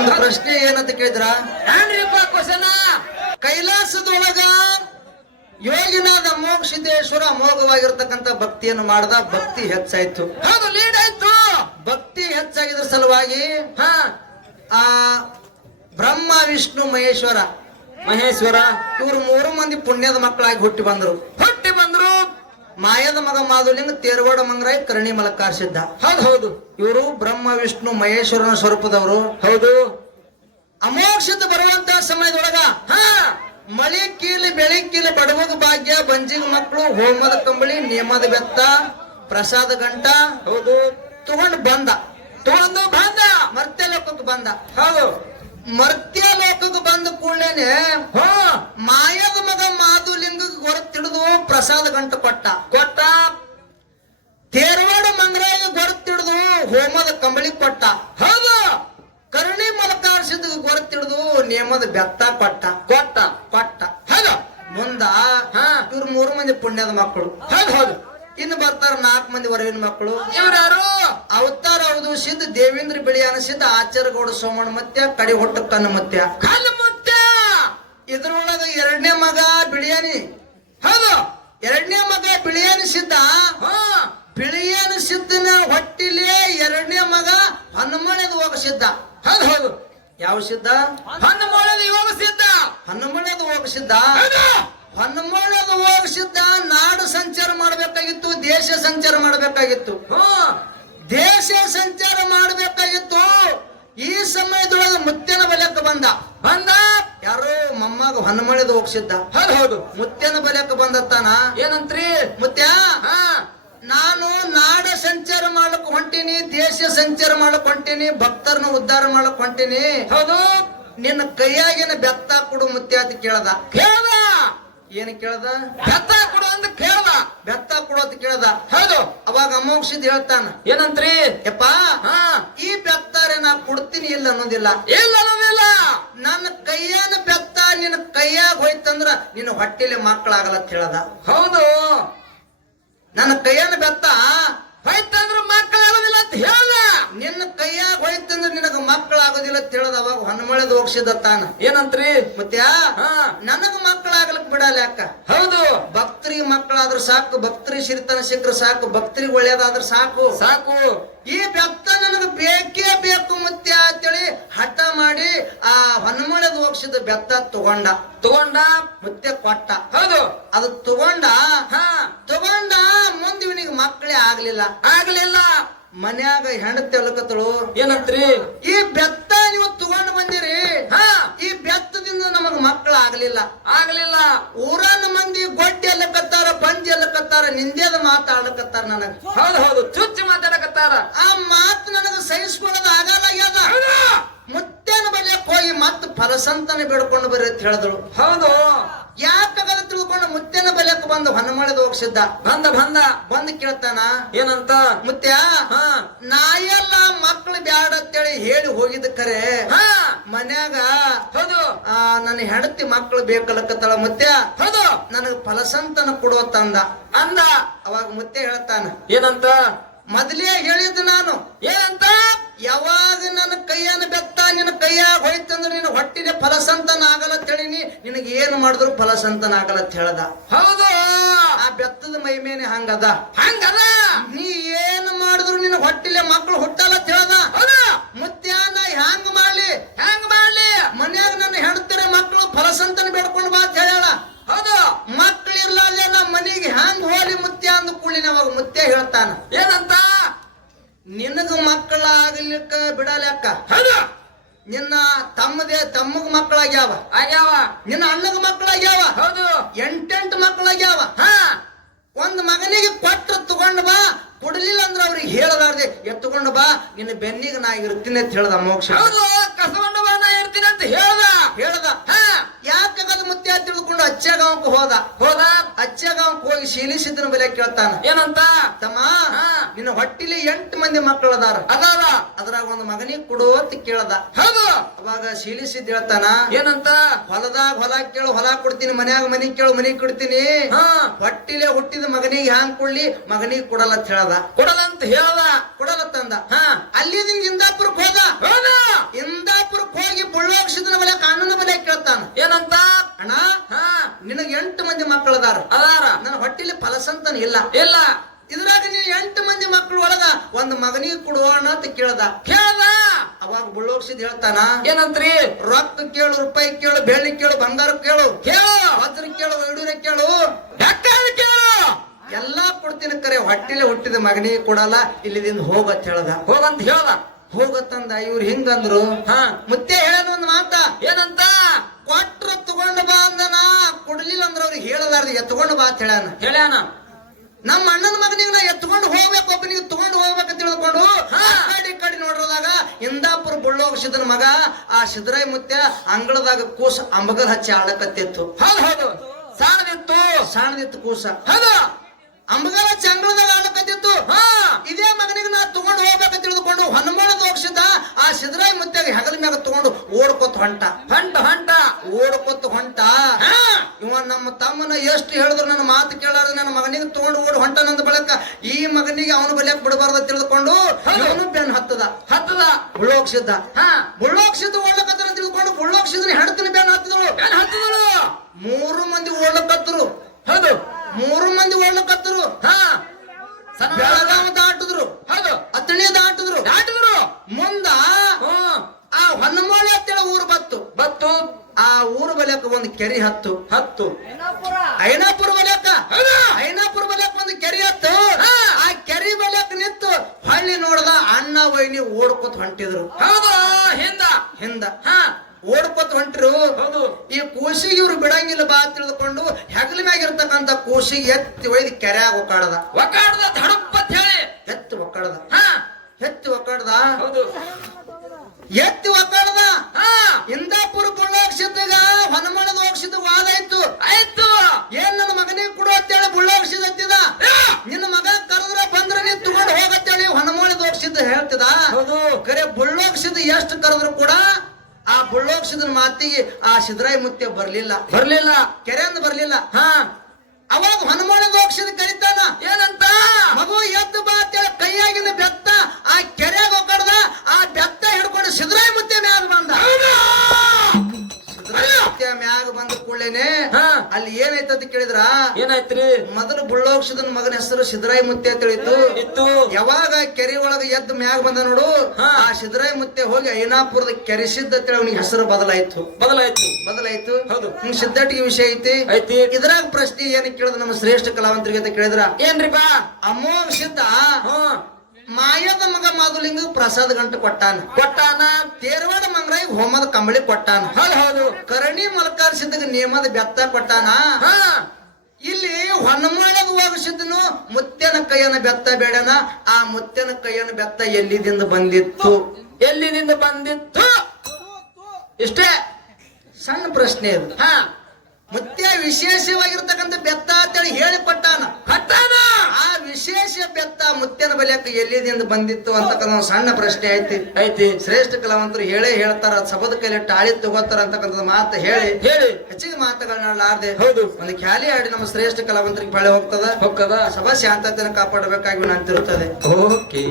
ಒಂದು ಪ್ರಶ್ನೆ ಏನಂತ ಕೇಳಿದ್ರ? ಏನ್ರಿಪ್ಪ ಕ್ವಶನ ಕೈಲಾಸದೊಳಗ ಯೋಗಿನಾದ ಮೋಕ್ಷಿದ್ದೇಶ್ವರ ಅಮೋಘವಾಗಿರ್ತಕ್ಕಂಥ ಭಕ್ತಿಯನ್ನು ಮಾಡ್ದ ಭಕ್ತಿ ಹೆಚ್ಚಾಯ್ತು. ಹೌದು ಲೀಡ್ ಆಯ್ತು. ಭಕ್ತಿ ಹೆಚ್ಚಾಗಿದ್ರ ಸಲುವಾಗಿ ಹಾ. ಆ ಬ್ರಹ್ಮ ವಿಷ್ಣು ಮಹೇಶ್ವರ. ಮಹೇಶ್ವರ ಇವರು ಮೂರು ಮಂದಿ ಪುಣ್ಯದ ಮಕ್ಕಳಾಗಿ ಹುಟ್ಟಿ ಬಂದರು ಹುಟ್ಟಿ ಬಂದ್ರು. ಮಾಯದ ಮಗ ಮಾಧುಲಿಂಗ ತೇರ್ವಾಡ ಮಂಗರಾಯ್ ಕರ್ಣಿ ಮಲಕಾರ್ಸಿದ್ದ ಹೌದು ಹೌದು. ಇವರು ಬ್ರಹ್ಮ ವಿಷ್ಣು ಮಹೇಶ್ವರನ ಸ್ವರೂಪದವರು. ಹೌದು. ಅಮೋಕ್ಷದ ಬರುವಂತ ಸಮಯದೊಳಗ ಹಾ ಮಳಿ ಕೀಲಿ ಬೆಳಿ ಕೀಲಿ ಬಡವಗ ಭಾಗ್ಯ ಬಂಜಿಗ ಮಕ್ಕಳು ಹೋಮದ ಕಂಬಳಿ ನಿಯಮದ ಬೆತ್ತ ಪ್ರಸಾದ ಗಂಟ ಹೌದು. ತಗೊಂಡು ಬಂದ. ತಗೊಂಡು ಬಂದ. ಮರ್ತ್ಯ ಲೋಕಕ್ಕೆ ಬಂದ. ಹೌದು. ಮರ್ತ್ಯ ಲೋಕಕ್ಕೆ ಬಂದ ಕೂಡಲೇನೆ ಹೋ. ಗೊರತಿಡಿದು ಪ್ರಸಾದ ಗಂಟ ಕೊಟ್ಟ. ಕೊಟ್ಟ. ತೇರವಾಡ ಮಂಗರಾಯ ಗೊರತಿಡ್ದು ಹೋಮದ ಕಂಬಳಿ ಕೊಟ್ಟ. ಹೌದು. ಕರುಣಿ ಮಲಕಾರ್ಸಿದ ಗೊರತಿಡ್ದು ನೇಮದ ಬೆತ್ತ ಕೊಟ್ಟ. ಕೊಟ್ಟ ಕೊಟ್ಟ. ಹೌದ. ಮುಂದ, ಹಾ. ಇವ್ರು ಮೂರು ಮಂದಿ ಪುಣ್ಯದ ಮಕ್ಕಳು. ಹೌದು ಹೌದು. ಇನ್ನು ಬರ್ತಾರ ನಾಲ್ಕು ಮಂದಿ ಹೊರಗಿನ ಮಕ್ಕಳು. ಇವ್ರ್ಯಾರು? ಅವತಾರ ಹೌದು, ಸಿದ್ಧ ದೇವೇಂದ್ರ ಬಿಳಿಯಾನ, ಸಿದ್ಧ ಆಚಾರಗೌಡ ಸೋಮಣ್ಣ ಮತ್ಯ ಕಡಿ ಹೊಟ್ಟ ಕನ್ನ ಮತ್ಯ. ಕಲ್ಲು ಮುತ್ತ ಇದ್ರೊಳಗ ಎರಡನೇ ಮಗ ಬಿಳಿಯಾನಿ. ಹೋಗ ಸಿದ್ಧ. ಹೌದು ಹೌದು. ಯಾವ ಸಿದ್ಧ? ಹಣ್ಣು ಯೋಗ ಸಿದ್ಧ. ಹನುಮಣದ ಹೋಗ ಸಿದ್ಧ. ಹೌದು. ಯೋಗ ಸಿದ್ಧ. ನಾಡು ಸಂಚಾರ ಮಾಡಬೇಕಾಗಿತ್ತು ದೇಶ ಸಂಚಾರ ಮಾಡಬೇಕಾಗಿತ್ತು. ದೇಶ ಸಂಚಾರ ಮಾಡಬೇಕಾಗಿತ್ತು. ಈ ಸಮಯದೊಳಗೆ ಮುತ್ತಿನ ಬಲಕ್ಕೆ ಬಂದ. ಬಂದ. ಯಾರೋ ಮೊಮ್ಮಗ ಹನುಮಳಿದ ಹೋಗ್ಸಿದ್ದ ಹೌದು ಹೌದು. ಬಲಕ್ಕ ಬಲಕ್ಕೆ ಬಂದತ್ತಾನ? ಏನಂತ್ರಿ? ಮುತ್ಯ ಹಾ ನಾನು ನಾಡ ಸಂಚಾರ ಮಾಡಕ್ ಹೊಂಟೀನಿ ದೇಶ ಸಂಚಾರ ಮಾಡಕ್ ಹೊಂಟೀನಿ ಭಕ್ತರನ್ನ ಉದ್ಧಾರ ಮಾಡಕ್ ಹೊಂಟೀನಿ ಹೌದು. ನಿನ್ನ ಕೈಯಾಗಿನ ಬೆತ್ತ ಕೊಡು ಮುತ್ತೆ ಅಂತ ಕೇಳದ. ಕೇಳದ? ಏನ್ ಕೇಳದ? ಬೆತ್ತ ಕೊಡು ಅಂತ ಕೇಳದ. ಬೆತ್ತ ಕೊಡು ಅಂತ ಕೇಳದ. ಹೌದು. ಅವಾಗ ಅಮೋಕ್ಷಿದ್ ಹೇಳ್ತಾನ ಏನಂತ್ರಿ? ಯಪ್ಪ ಹಾ. ಈ ಬೆತ್ತಾರೆ ನಾ ಕೊಡ್ತೀನಿ ಇಲ್ಲ ಅನ್ನೋದಿಲ್ಲ. ಇಲ್ಲ ಅನ್ನೋದಿಲ್ಲ. ನನ್ನ ಕೈಯಾನ ಬೆತ್ತ ನಿನ್ನ ಕೈಯಾಗ ಹೋಯ್ತಂದ್ರ ನಿನ್ನ ಹೊಟ್ಟೆಲಿ ಮಕ್ಕಳಾಗಲ್ಲ ಅಂತ ಹೇಳದ ಹೌದು. ನನ್ನ ಕೈಯಾನ ಬೆತ್ತ ಹೋಯ್ತಂದ್ರ ಮಕ್ಕಳು ಆಗೋದಿಲ್ಲ ಅಂತ ಹೇಳ್ದ ನಿನ್ನ ಕೈಯಾಗ ಹೋಯ್ತಂದ್ರ ನಿನಗ ಮಕ್ಕಳಾಗೋದಿಲ್ಲ ಅಂತ ಹೇಳದ ಅವಾಗ ಹೊನ್ನಮಳೆದ ಹೋಗ್ಸಿದ ತಾನ. ಏನಂತ್ರಿ? ಮತ್ತೆ ನನಗ ಮಕ್ಕಳಾಗ್ಲಕ್ ಬಿಡಲ್ಲ ಯಾಕ? ಹೌದು. ಭಕ್ತರಿಗೆ ಮಕ್ಕಳಾದ್ರೂ ಸಾಕು ಭಕ್ತರಿ ಶಿರ್ತನ ಸಿಕ್ಕ್ರ ಸಾಕು ಭಕ್ತರಿಗೆ ಒಳ್ಳೇದಾದ್ರ ಸಾಕು. ಸಾಕು. ಈ ಬೆತ್ತ ನನಗ ಬೇಕೇ ಬೇಕು ಮುತ್ಯ ಅಂತೇಳಿ ಹಠ ಮಾಡಿ ಆ ಹೊನ್ನಮಳೆದ ಹೋಗ್ಸಿದ ಬೆತ್ತ ತಗೊಂಡ. ತಗೊಂಡ? ಮುತ್ಯ ಕೊಟ್ಟ. ಹೌದು. ಅದು ತಗೊಂಡ ಹಾ. ತಗೊಂಡ ಮುಂದೆ ಇವನಿಗೆ ಮಕ್ಕಳೇ ಆಗ್ಲಿಲ್ಲ. ಆಗ್ಲಿಲ್ಲ. ಮನ್ಯಾಗ ಹೆಂಡತಿ ಅಲಕತ್ತಳು? ಏನಂತ್ರಿ? ಈ ಬೆತ್ತ ನೀವು ತಗೊಂಡು ಬಂದಿರಿ ಹಾ ಈ ಬೆತ್ತದಿಂದ ನಮಗ ಮಕ್ಕಳು ಆಗ್ಲಿಲ್ಲ ಆಗ್ಲಿಲ್ಲ ಊರನ ಮಂದಿ ಗೊಡ್ಡಿ ಅಲ್ಲಕತ್ತಾರ ಬಂಜಿ ಅಲ್ಲಕತ್ತಾರ ನಿಂದೇದ ಮಾತಾಡ್ಲಕತ್ತಾರ ನನಗ. ಹೌದು ಹೌದು. ಚುಚ್ಚಿ ಮಾತಾಡಕತ್ತಾರ. ಆ ಮಾತು ನನಗ ಸಹಿಸ್ಕೊಳ್ಳೋದು ಆಗಲ್ಲಾಗ್ಯದ ಹೌದು. ಮುತ್ತೇನ ಬಲ್ಯಕ್ ಹೋಗಿ ಮತ್ತ ಫಲಸಂತನ ಬೇಡ್ಕೊಂಡು ಬರ್ರಿ ಅಂತ ಹೇಳಿದ್ರು ಹೌದು. ಯಾಕಾಗದ ತಿಳ್ಕೊಂಡು ಮುತ್ತೇನ ಬಲ್ಯಕ್ ಬಂದು ಹೊನ್ನಮಳೆದ ಹೋಗ್ಸಿದ್ದ ಬಂದ ಬಂದ. ಬಂದು ಕೇಳ್ತಾನ ಏನಂತ? ಮುತ್ಯ ಹಾ. ನಾಯೆಲ್ಲ ಮಕ್ಕಳು ಬ್ಯಾಡ ಅಂತೇಳಿ ಹೇಳಿ ಹೋಗಿದ್ದ ಕರೆ. ಹಾ. ಮನ್ಯಾಗ ನನ್ನ ಹೆಂಡತಿ ಮಕ್ಕಳು ಬೇಕಲಕ್ಕತ್ತಳ ಮತ್ತೆ ಹೌದು. ನನಗ ಫಲಸಂತನ ಕೊಡೋ ತಂದ. ಅಂದ ಅವಾಗ ಮತ್ತೆ ಹೇಳ್ತಾನ ಏನಂತ? ಮೊದಲೇ ಹೇಳಿದ್ದು ನಾನು. ಏನಂತ? ಯಾವಾಗ ನನ್ನ ಕೈಯನ್ನು ಬೆತ್ತ ನಿನ್ನ ಕೈಯಾಗ ಹೋಯ್ತಂದ್ರೆ ನಿನ್ನ ಹೊಟ್ಟಿನ ಫಲಸಂತನ ಆಗಲ್ಲ ಅಂತ ಹೇಳಿನಿ ನಿನಗೆ ಏನು ಮಾಡಿದ್ರು ಫಲಸಂತನ ಆಗಲ್ಲ ಅಂತ ಹೇಳ್ದ. ಹೌದು. ಆ ಬೆತ್ತದ ಮೈ ಮೇಲೆ ಹಂಗದ. ಹಂಗದ? ನೀ ಏನು ಮಾಡಿದ್ರು ನಿನ್ನ ಹೊಟ್ಟಿಲೆ ಮಕ್ಕಳು ಹುಟ್ಟಲ್ಲ ಹೇಳ್ದ. ಹೌದು. ಮುತ್ಯ ನಾ ಹ್ಯಾಂಗ ಮನ್ಯಾಗ ನನ್ನ ಹೆಣ್ತಿರ ಮಕ್ಕಳು ಫಲಸಂತನ ಬೇಡ್ಕೊಂಡು ಬಾ ಅಂತ ಹೇಳ್ಯಾಳ. ಹೌದು? ಮಕ್ಳು ಇರ್ಲಾರ್ದೆ ನಾ ಮನೆಗೆ ಹ್ಯಾಂಗ ಹೋಲಿ ಮುತ್ಯ ಅಂದ ಕೂಡಲಿನ ಅವಾಗ ಮುತ್ಯ ಹೇಳ್ತಾನ. ಏನಂತ? ನಿನಗ ಮಕ್ಕಳಾಗ್ಲಿಕ್ಕ ಬಿಡಲಕ್ಕ ಹೌದು? ನಿನ್ನ ತಮ್ಮದೇ ತಮ್ಮಗ ಮಕ್ಕಳಾಗ್ಯಾವ. ಆಗ್ಯಾವ. ನಿನ್ನ ಅಣ್ಣಗ ಮಕ್ಕಳಾಗ್ಯಾವ. ಹೌದು. ಎಂಟೆಂಟು ಮಕ್ಕಳಾಗ್ಯಾವ. ಹಾ. ಒಂದ್ ಮಗನಿಗೆ ಕೊಟ್ಟ ತಗೊಂಡ್ ಬಾ. ಕೊಡ್ಲಿಲ್ಲ ಅಂದ್ರೆ ಅವ್ರಿಗೆ ಹೇಳಲಾರ್ದೆ ಎತ್ತುಕೊಂಡು ಬಾ ನಿನ್ನ ಬೆನ್ನಿಗೆ ನಾ ಇರ್ತೀನಿ ಅಂತ ಹೇಳ್ದ ಮೋಕ್ಷ. ಹೌದು. ಕಸಗೊಂಡು ಬಾ ತಗೊಂಡು ಅಚ್ಚಗಾಂಕ್ ಹೋದ. ಹೋದ ಅಚ್ಚಗಾಂಕ್ ಹೋಗಿ ಶೀಲಿಸಿದ್ರ ಬೆಲೆ ಕೇಳ್ತಾನ. ಏನಂತ? ತಮ್ಮ ನಿನ್ನ ಹೊಟ್ಟಿಲಿ ಎಂಟು ಮಂದಿ ಮಕ್ಕಳು ಅದಾರ ಅದಾರ ಅದ್ರಾಗ ಒಂದು ಮಗನಿಗೆ ಕೊಡು ಅಂತ ಕೇಳದ. ಹೌದು. ಅವಾಗ ಶೀಲಿಸಿದ್ ಹೇಳ್ತಾನ ಏನಂತ? ಹೊಲದಾಗ ಹೊಲ ಕೇಳು ಹೊಲ ಕೊಡ್ತೀನಿ ಮನ್ಯಾಗ ಮನಿ ಕೇಳು ಮನಿ ಕೊಡ್ತೀನಿ. ಹೊಟ್ಟಿಲೆ ಹುಟ್ಟಿದ ಮಗನಿಗೆ ಹ್ಯಾಂಗ್ ಕೊಡ್ಲಿ? ಮಗನಿಗೆ ಕೊಡಲ್ಲ ಹೇಳದ. ಕೊಡಲ್ಲ ಅಂತ ಹೇಳದ. ಕೊಡಲ್ಲ ತಂದ ಅಲ್ಲಿ ಇಂದಾಪುರಕ್ಕೆ ಹೋದ. ಇಂದಾಪುರಕ್ಕೆ ಹೋಗಿ ಬುಳ್ಳೋಕ್ಷಿದ್ರ ಬಲೆ ಕಾನೂನು ಬಲೆ ಕೇಳ್ತಾನ. ಏನಂತ? ಹೋದ ಎಂಟು ಮಂದಿ ಮಕ್ಕಳು ಅದಾರ. ನನ್ನ ಹೊಟ್ಟಿಲಿ ಫಲಸಂತನ ಇಲ್ಲ. ಇಲ್ಲ. ಇದ್ರಾಗ ನೀ ಎಂಟು ಮಂದಿ ಮಕ್ಕಳು ಒಳಗ ಒಂದ್ ಮಗನಿಗೆ ಕೊಡುವಣ ಅಂತ ಕೇಳ್ದ. ಕೇಳ್ದ? ಅವಾಗ ಬುಳ್ಳೋಗ್ಸಿದ್ ಹೇಳ್ತಾನ ಏನಂತ್ರಿ? ರೊಕ್ಕ ಕೇಳು ರೂಪಾಯಿ ಕೇಳು ಬೆಳ್ಳಿ ಕೇಳು ಬಂಗಾರ ಕೇಳು. ಕೇಳು. ವಜ್ರ ಕೇಳು ವೈಡೂರ್ಯ ಕೇಳು. ಕೇಳು. ಎಲ್ಲಾ ಕೊಡ್ತೀನಿ ಕರೆ ಹೊಟ್ಟಿಲೆ ಹುಟ್ಟಿದ ಮಗನಿಗೆ ಕೊಡಲ್ಲ ಇಲ್ಲಿದಿಂದ ಹೋಗತ್ ಹೇಳ್ದ. ಹೋಗಂತ ಹೇಳ್ದ. ಹೋಗತ್ತಂದ ಇವ್ರು ಹಿಂಗಂದ್ರು. ಹಾ. ಮುತ್ತೆ ಹೇಳೋದು ಒಂದು ಮಾತ. ಏನಂತ? ಕೊಟ್ರ ತಗೊಂಡು ಬಾ ಅಂದನ ಕೊಡ್ಲಿಲ್ಲ ಅಂದ್ರೆ ಅವ್ರಿಗೆ ಹೇಳಲಾರ್ದು ಎತ್ಕೊಂಡು ಬಾ ಅಂತ ಹೇಳ್ಯಾನ. ಹೇಳ್ಯಾನ. ನಮ್ಮ ಅಣ್ಣನ ಮಗನಿಗೆ ನಾ ಎತ್ಕೊಂಡು ಹೋಗ್ಬೇಕು ಒಬ್ಬನಿಗೆ ತಗೊಂಡು ಹೋಗ್ಬೇಕು ತಿಳ್ಕೊಂಡು ಕಡೆ ಕಡೆ ನೋಡ್ರದಾಗ ಇಂದಾಪುರ ಬುಳ್ಳೋಗ ಸಿದ್ದನ ಮಗ ಆ ಸಿದ್ದರಾಯ ಮುತ್ಯ ಅಂಗಳದಾಗ ಕೂಸ ಅಂಬಗಲ್ ಹಚ್ಚಿ ಆಡಕತ್ತಿತ್ತು. ಹೌದು ಹೌದು. ಸಾಣದಿತ್ತು. ಸಣ್ಣದಿತ್ತು ಕೂಸ. ಹೌದು. ಅಂಬಗಲ್ ಹಚ್ಚಿ ಅಂಗಳದಾಗ ಆಡಕತ್ತಿತ್ತು. ಹಾ. ಇದೇ ಮಗನಿಗೆ ನಾ ತಗೊಂಡು ಹೋಗ್ಬೇಕು ತಿಳಿದುಕೊಂಡು ಹನುಮಾನದ ಹೋಗ್ಸಿದ್ದ ಆ ಸಿದ್ದರಾಯ ಮುತ್ಯಾಗ ಹೆಗಲ ಮ್ಯಾಗ ತಗೊಂಡು ಓಡ್ಕೊತ ಹೊಂಟ. ಹೊಂಟ ಹೊಂಟ ಓಡ್ಕೊತ ಹೊಂಟ. ಹಾ ಇವ ನಮ್ಮ ತಮ್ಮನ ಎಷ್ಟು ಹೇಳಿದ್ರು ನನ್ನ ಮಾತು ಕೇಳಾರ ನನ್ನ ಮಗನಿಗೆ ತಗೊಂಡು ಓಡ್ ಹೊಂಟನಂದ ಬಳಕ ಈ ಮಗನಿಗೆ ಅವನು ಬಲಿಯಕ್ ಬಿಡಬಾರ್ದ ತಿಳಿದುಕೊಂಡು ಅವನು ಬೆನ್ ಹತ್ತದ. ಹತ್ತದ. ಬುಳ್ಳೋಕ್ಷಿದ್ದ ಹಾ. ಬುಳ್ಳೋಗ್ಸಿದ್ದ ಓಡ್ಲಕತ್ತಾರ ತಿಳ್ಕೊಂಡು ಬುಳ್ಳೋಕ್ಷಿದ್ ಹೆಣ್ತಿನ ಬೆನ್ ಹತ್ತದಳು. ಬೆನ್ ಹತ್ತದಳು. ಮೂರು ಮಂದಿ ಓಡ್ಲಕತ್ತರು. ಹೌದು. ಮೂರು ಮಂದಿ ಓಡ್ಲಕತ್ತರು. ಹಾ. ಬೆಳಗಾವ ದಾಟಿದ್ರು. ಹೌದು. ಅತ್ತಣಿ ದಾಟಿದ್ರು. ದಾಟಿದ್ರು. ಮುಂದ ಹೊನ್ನಮೋಳಿ ಅಂತೇಳಿ ಊರು ಬತ್ತು ಬತ್ತು ಆ ಊರು ಬಲಿಯಕ ಒಂದು ಕೆರೆ ಹತ್ತು ಹತ್ತು. ಐನಾಪುರ. ಬಲಕ್ಕ ಐನಾಪುರ ಬಲಕ್ಕ ಒಂದು ಕೆರೆ ಹತ್ತು. ಆ ಕೆರಿ ಬಲಕ್ಕ ನಿಂತು ಹಳ್ಳಿ ನೋಡ್ದ ಅಣ್ಣ ವೈನಿ ಓಡ್ಕೊತ ಹೊಂಟಿದ್ರು. ಹೌದು? ಹಿಂದ? ಹಿಂದ. ಹಾ. ಓಡ್ಕೊತ ಹೊಂಟ್ರು. ಹೌದು. ಈ ಕೂಸಿಗೆ ಇವ್ರು ಬಿಡಂಗಿಲ್ಲ ಬಾ ತಿಳಿದುಕೊಂಡು ಹೆಗಲ ಮ್ಯಾಗ ಇರ್ತಕ್ಕಂತ ಕೂಸಿಗೆ ಎತ್ತಿ ಒಯ್ದು ಕೆರೆ ಒಕ್ಕಾಡದ. ಒಕ್ಕಾಡದ ಧಡಪ್ಪ ಹೇಳಿ. ಎತ್ತಿ ಒಕ್ಕಾಡದ. ಹಾ. ಎತ್ತಿ ಒಕ್ಕಾಡ್ದ. ಹೌದು. ಎತ್ತಿ ಒತ್ತಡದ ಇಂದಾಪುರ ಬುಳ್ಳಾಕ್ಷಿದ್ದಾಗ ಹನುಮಾನದ ಹೋಗ್ಸಿದ ವಾದ ಆಯ್ತು. ಆಯ್ತು. ಏನ್ ನನ್ನ ಮಗನಿಗೆ ಕೊಡು ಅಂತೇಳಿ ಬುಳ್ಳಾಕ್ಷಿದ ಹತ್ತಿದ? ನಿನ್ನ ಮಗ ಕರೆದ್ರ ಬಂದ್ರ ನೀನ್ ತಗೊಂಡು ಹೋಗತ್ತೇಳಿ ಹನುಮಾನದ ಹೋಗ್ಸಿದ್ದ ಹೇಳ್ತಿದ? ಹೌದು. ಕರೆ ಬುಳ್ಳೋಗ್ಸಿದ ಎಷ್ಟು ಕರೆದ್ರು ಕೂಡ ಆ ಬುಳ್ಳೋಗ್ಸಿದ ಮಾತಿಗೆ ಆ ಸಿದ್ದರಾಯ ಮುತ್ತೆ ಬರ್ಲಿಲ್ಲ. ಬರ್ಲಿಲ್ಲ. ಕೆರೆಯಿಂದ ಬರ್ಲಿಲ್ಲ. ಹಾ. ಅವಾಗ ಹನುಮಾನದ ಹೋಗ್ಸಿದ ಕರಿತಾನ. ಏನಂತ? ಮಗು ಎದ್ದು ಬಾ ಅಂತೇಳಿ ಕೈಯಾಗಿನ ಬೆತ್ತ ಆ ಕೆರೆಯಾಗ ಅಲ್ಲಿ ಏನಾಯ್ತು ಅಂತ ಕೇಳಿದ್ರ? ಏನಾಯ್ತ್ರಿ? ಮೊದಲು ಬುಳ್ಳೋಕ್ಷದ ಮಗನ ಹೆಸರು ಸಿದ್ದರಾಯ ಮುತ್ತೆ ಅಂತ ಹೇಳಿತ್ತು ಇತ್ತು. ಯಾವಾಗ ಕೆರೆ ಒಳಗ ಎದ್ದು ಮ್ಯಾಗ ಬಂದ ನೋಡು. ಆ ಸಿದ್ದರಾಯ ಮುತ್ತೆ ಹೋಗಿ ಐನಾಪುರದ ಕೆರೆಸಿದ್ದ ಅಂತೇಳಿ ಅವನಿಗೆ ಹೆಸರು ಬದಲಾಯ್ತು. ಬದಲಾಯ್ತು. ಬದಲಾಯ್ತು. ಹೌದು. ನಿಮ್ ಸಿದ್ದಟ್ಟಿಗೆ ವಿಷಯ ಐತಿ. ಐತಿ. ಇದ್ರಾಗ ಪ್ರಶ್ನೆ ಏನ್ ಕೇಳಿದ ನಮ್ಮ ಶ್ರೇಷ್ಠ ಕಲಾವಂತರಿಗೆ ಅಂತ ಕೇಳಿದ್ರ? ಏನ್ರಿ ಬಾ ಅಮೋಘ ಸಿದ್ಧ. ಮಾಯದ ಮಗ ಮಾದುಲಿಂಗ ಪ್ರಸಾದ ಗಂಟು ಕೊಟ್ಟಾನ. ಕೊಟ್ಟಾನ, ತೇರವಾಡ ಮಂಗರಾಯಿ ಹೋಮದ ಕಂಬಳಿ ಕೊಟ್ಟಾನ. ಹೌದು ಹೌದು. ಕರಣಿ ಮಲಕಾರ ನಿಯಮದ ಬೆತ್ತ ಕೊಟ್ಟಾನ. ಇಲ್ಲಿ ಹೊನ್ನಮಾಳದ ಹೋಗಿಸಿದ್ನು ಮುತ್ತನ ಕೈಯನ ಬೆತ್ತ ಬೇಡನ ಆ ಮುತ್ತನ ಕೈಯನ ಬೆತ್ತ ಎಲ್ಲಿದಿಂದ ಬಂದಿತ್ತು? ಎಲ್ಲಿದಿಂದ ಬಂದಿತ್ತು? ಇಷ್ಟೇ. ಸಣ್ಣ ಪ್ರಶ್ನೆ ಇದು. ಹಾ. ಮುತ್ಯ ವಿಶೇಷವಾಗಿರ್ತಕ್ಕಂಥ ಬೆತ್ತ ಅಂತೇಳಿ ಹೇಳಿ ಕೊಟ್ಟಾನ? ಕೊಟ್ಟಾನ ಆ ವಿಶೇಷ ಬೆತ್ತ ಮುತ್ತಿನ ಬಲಿಯಕ್ಕ ಎಲ್ಲಿದಿಂದ ಬಂದಿತ್ತು ಅಂತಕ್ಕಂಥ ಒಂದು ಸಣ್ಣ ಪ್ರಶ್ನೆ ಐತಿ. ಐತಿ. ಶ್ರೇಷ್ಠ ಕಲಾವಂತರು ಹೇಳೇ ಹೇಳ್ತಾರ ಸಬದ ಕೈಲಿ ಟಾಳಿ ತಗೋತಾರ ಅಂತಕ್ಕಂಥ ಮಾತು ಹೇಳಿ. ಹೇಳಿ. ಹೆಚ್ಚಿಗೆ ಮಾತುಗಳನ್ನಾಡಲಾರ್ದೆ ಹೌದು. ಒಂದು ಖ್ಯಾಲಿ ಆಡಿ ನಮ್ಮ ಶ್ರೇಷ್ಠ ಕಲಾವಂತರಿಗೆ ಬಳೆ ಹೋಗ್ತದ. ಹೋಗ್ತದ. ಸಭಾ ಶಾಂತತೆಯನ್ನು ಕಾಪಾಡಬೇಕಾಗಿ ನಂತಿರುತ್ತದೆ ಓಕೆ.